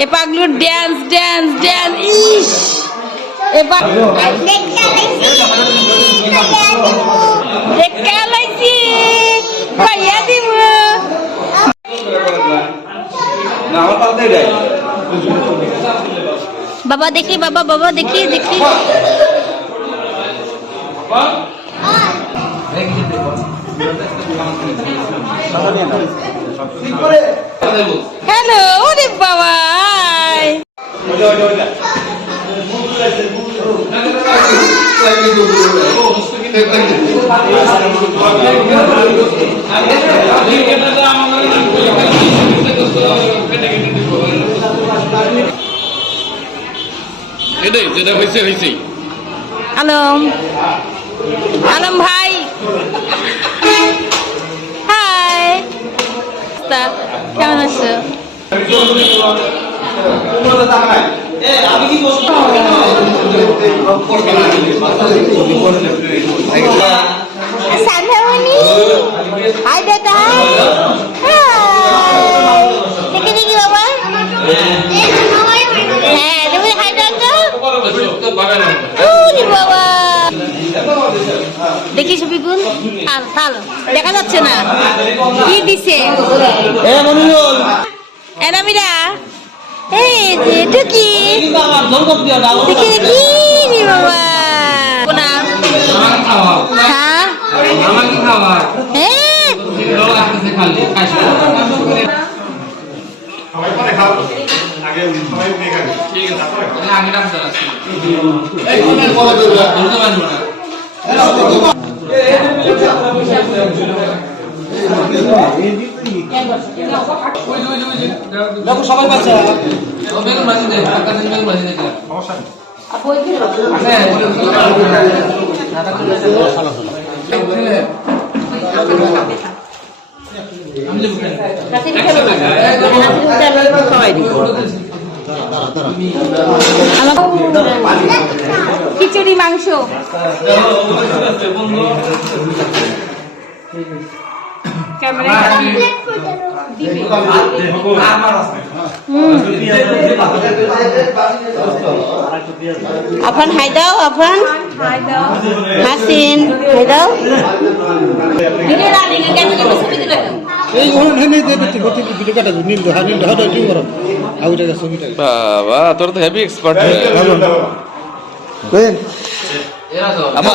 এ পাগলুর dance dance dance ইস এ পাগ দেখা লাইছি কইয়া দিব না আমার তাড়াতাড়ি দেয় বাবা দেখি বাবা বাবা দেখি দেখি হ্যালো ওরে বাবা hi. এটাই যেটা হয়েছে হয়েছেই আলম আলম ভাই হাই তা, কেমন আছো সান্ধ্যামণি হাই দাদা হাই দেখি দেখি বাবা হ্যাঁ তুমি হাই বাবা দেখি শফিকুল তাল তাল দেখা যাচ্ছে না কি দিছে এনামিরা এই যে এটা কি? দেখি দেখি রে বাবা? কোনা? হ্যাঁ? আমাকে হ্যাঁ সবাই পরে খাও। আগে সবাই ঠিক আছে দেখো সবাই ভাজি দে টাকা ক্যামেরা আফান হাই দাও আফান হাসিন হাই দাও বাবা তোর তো হেভি এক্সপার্ট আমার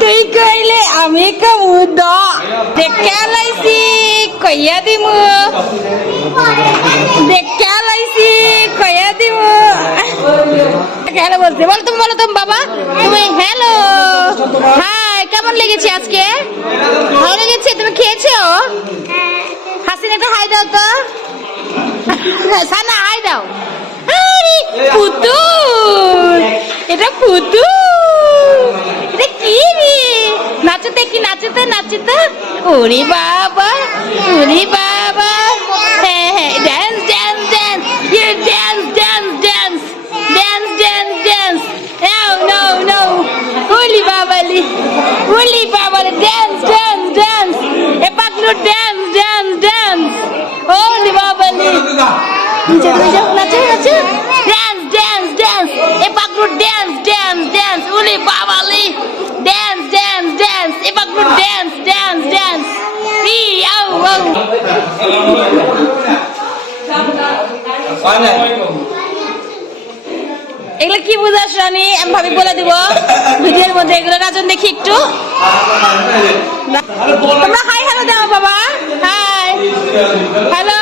তুই কইলে আমি কমু দ দেখা লাইছি কইয়া দিমু দেখা লাইছি কইয়া দিমু হ্যালো বলছে বলো তুমি বলো তুমি বাবা তুমি হ্যালো হাই কেমন লেগেছে আজকে ভালো লেগেছে তুমি খেয়েছো হাসিন একটা হাই দাও তো সানা হাই দাও পুতুল এটা পুতুল এটা কি রে নাচতে কি নাচতে নাচতে ওরে বাবা ওরে বাবা হ্যাঁ হ্যাঁ dance dance dance you dance dance dance dance dance dance No, no, no. Holy babali. Holy babali. Dance, dance, dance. E pagno dance, dance, dance. Holy babali. নিচে নাচো নাচো এগুলো কি বুঝাস রানি? আমি ভাবি বলে দিব। ভিডিওর মধ্যে এগুলো রাজন দেখি একটু। হাই হ্যালো দাও বাবা। হাই। হ্যালো